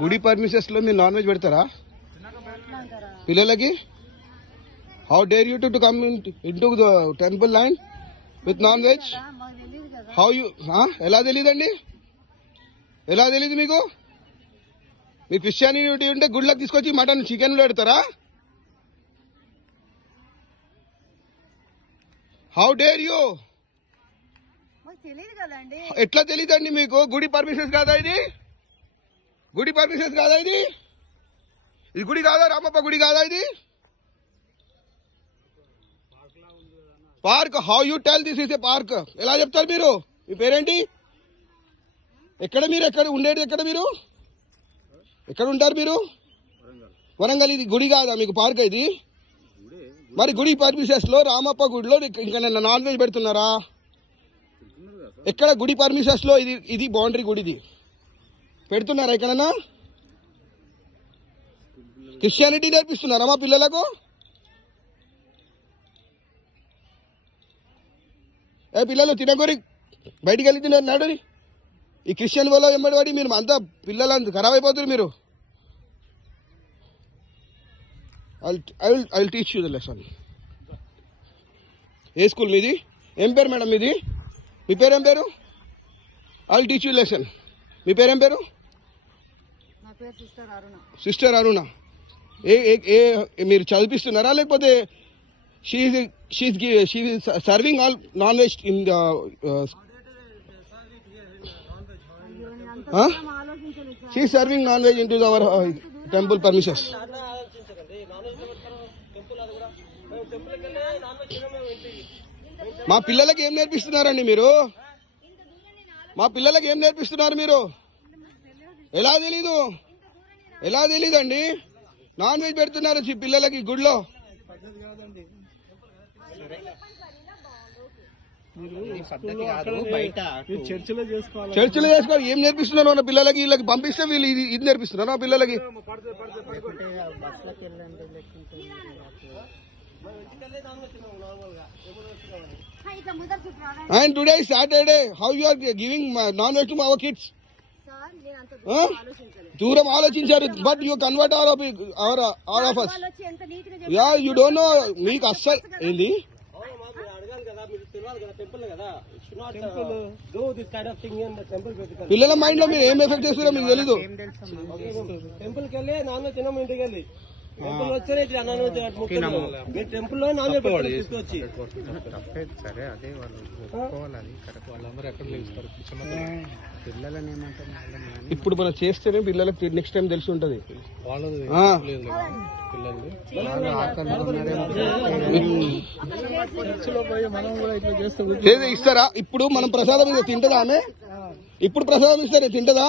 గుడి పర్మిషన్స్ లో మీరు నాన్ వెజ్ పెడతారా పిల్లలకి? How dare you to come into the temple line with non veg? How you? ఎలా తెలియదండి? ఎలా తెలియదు మీకు? మీ క్రిస్టియానిటీ ఉంటే గుడ్లకు తీసుకొచ్చి మటన్ చికెన్ పెడతారా? How dare you? ఎట్లా తెలియదండి మీకు? గుడి పర్మిషన్స్ కాదా ఇది? గుడి పర్మిషన్స్ కాదా ఇది? ఇది గుడి కాదా? రామప్ప గుడి కాదా ఇది? Park. How you tell this is a park? ఎలా చెప్తారు మీరు? మీ పేరేంటి? ఎక్కడ మీరు? ఎక్కడ ఉండేది? ఎక్కడ మీరు? ఎక్కడ ఉంటారు మీరు? వరంగల్. ఇది గుడి కాదా మీకు? పార్క్ ఇది? మరి గుడి పర్మిషన్స్ లో రామప్ప గుడిలో ఇంకా నిన్న నాన్ వెజ్ పెడుతున్నారా? ఎక్కడ గుడి పర్మిషన్స్ లో? ఇది బౌండరీ గుడిది పెడుతున్నారా ఎక్కడన్నా? క్రిస్టియానిటీ నేర్పిస్తున్నారా మా పిల్లలకు? పిల్లలు తినగొరి బయటికి వెళ్ళి తిన్నాడు. ఈ క్రిస్టియన్ వల్ల వెంబడి మీరు అంతా పిల్లలంతా ఖరాబ్ అయిపోతారు మీరు. I will teach you the lesson. ఏ స్కూల్ మీది? ఏం పేరు మేడం మీది? మీ పేరు ఏం పేరు? I will teach you lesson. మీ పేరేం పేరు? సిస్టర్ అరుణ. మీరు చదివిస్తున్నారా లేకపోతే serving all non veg in she serving non veg in to our temple permissions? మా పిల్లలకి ఏం నేర్పిస్తున్నారండి మీరు? మా పిల్లలకి ఏం నేర్పిస్తున్నారు మీరు? ఎలా తెలీదు? ఎలా తెలీదండి? నాన్ వెజ్ పెడుతున్నారు పిల్లలకి గుడిలో. చర్చిలో చేసుకోవాలి. ఏం నేర్పిస్తున్నారు మన పిల్లలకి? వీళ్ళకి పంపిస్తే వీళ్ళు ఇది నేర్పిస్తున్నారు మా పిల్లలకి. And today is Saturday. How you are giving non-veg to our kids? దూరం ఆలోచించారు. But you convert all of us. Yeah you don't know. మీకు అస్సలు ఏంది పిల్లల మైండ్ లో మీరు ఏం ఎఫెక్ట్ చేస్తారో మీకు తెలీదు. టెంపుల్కి వెళ్ళి నాన్ వెజ్ తినము. ఇంటికి వెళ్ళి టెంపుల్ వచ్చే టెంపుల్ లో నాన్ వెజ్ తీసుకొచ్చి సరే అదే వాళ్ళందరూ ఎక్కడ పిల్లలని ఏమంటారు? ఇప్పుడు మనం చేస్తేనే పిల్లలకి నెక్స్ట్ టైం తెలిసి ఉంటది. ఇస్తారా? ఇప్పుడు మనం ప్రసాదం తింటదా ఆమె? ఇప్పుడు ప్రసాదం ఇస్తారే తింటదా?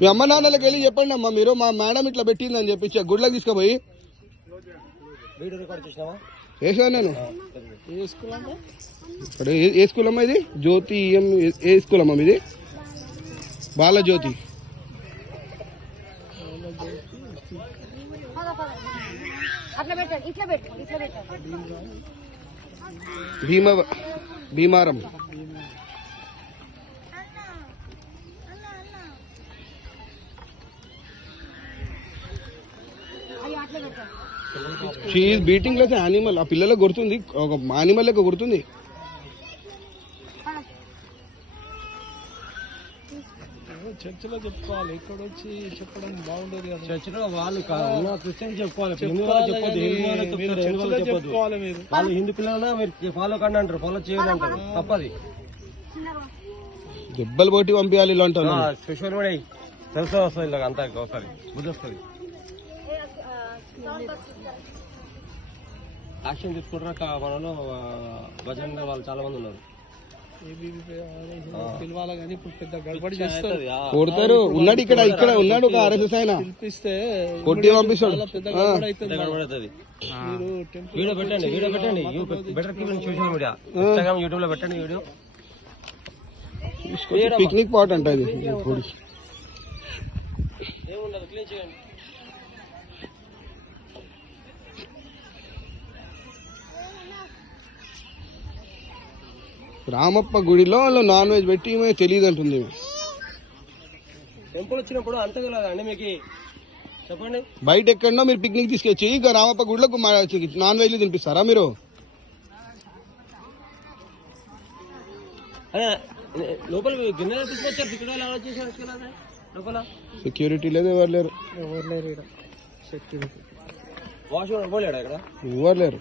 మీ అమ్మ నాన్నలకు వెళ్ళి చెప్పండి అమ్మా మీరు మా మేడం ఇట్లా పెట్టిందని చెప్పి గుడ్లకు తీసుకుపోయి. వేసా నేను. ఇక్కడ ఏ స్కూల్ అమ్మా ఇది? జ్యోతి. ఏ స్కూల్ అమ్మా ఇది? Balajyothi. Bheemaram. She is beating like animal. ఆ పిల్లలకు కొడుతుంది, ఒక యానిమల్ లెక్క కొడుతుంది. చర్చిలో చెప్పుకోవాలి, ఇక్కడ వచ్చి చెప్పడం బాగుండదు కదా. చర్చిలో వాళ్ళు క్రిస్టియన్ చెప్పుకోవాలి, వాళ్ళు హిందూ పిల్లలన్నా మీరు ఫాలో కండి అంటారు, ఫాలో చేయాలి అంటారు. తప్పది. దెబ్బలు పోటీ పంపించాలి ఇలా అంటారు. స్పెషల్ కూడా తెలుసా వస్తుంది ఇలా అంతా ఒకసారి బుద్ధి వస్తుంది. యాక్షన్ తీసుకుంటారా మనలో భజన వాళ్ళు చాలా మంది ఉన్నారు. కొడతారు. ఉన్నాడు ఇక్కడ ఉన్నాడు ఒక RSS ఆయన కొట్టి పంపిస్తాడు. వీడియో పెట్టండి better social media Instagram YouTube లో పెట్టండి వీడియో. పిక్నిక్ స్పాట్ అంట ఇది గుడి. ఏముండదు, క్లీన్ చేయండి. రామప్ప గుడిలో నాన్ వెజ్ పెట్టి తెలియదు అంటుంది. టెంపుల్ వచ్చినప్పుడు అంత తెలియదండి మీకు? చెప్పండి. బయట ఎక్కడో మీరు పిక్నిక్ తీసుకొచ్చి ఇక రామప్ప గుడిలో నాన్ వెజ్ తినిపిస్తారా మీరు? లోపల గిన్నెలు తీసుకొచ్చారు, తిక్కడాలు అలా చేశారు లోపల. సెక్యూరిటీ లేదు, ఎవరు లేరు. సెక్యూరిటీ వాష్రూమ్ పోలేడా ఇక్కడ? ఎవరు లేరు.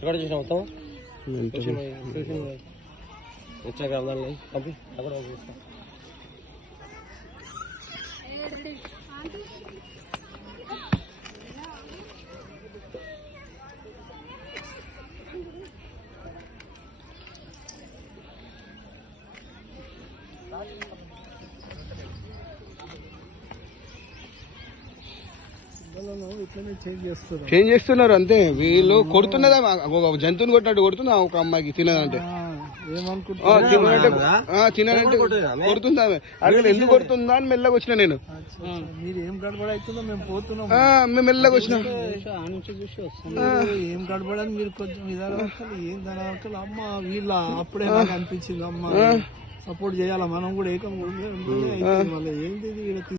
ఎక్కడ చూసినా మొత్తం వచ్చాక అందరినీ పంపి అక్కడ చేంజ్ చేస్తున్నారు అంతే. వీళ్ళు కొడుతున్నదా, ఒక జంతువుని కొట్టినట్టు కొడుతుందా ఒక అమ్మాయికి తినదంటే. తినదంటే కొడుతుందా? అసలు ఎందుకు కొడుతుందా అని మెల్లగా వచ్చిన నేను. ఏం గడబడ అవుతుందో మేము పోతున్నాం, మేము మెల్లగా వచ్చినాం. ఏం గడబడని మీరు కొంచెం విధానం ఏం దాని అమ్మ వీళ్ళ అప్పుడే నాకు అనిపించింది, అమ్మ సపోర్ట్ చేయాలా మనం కూడా ఏకంగా మళ్ళీ ఏంటి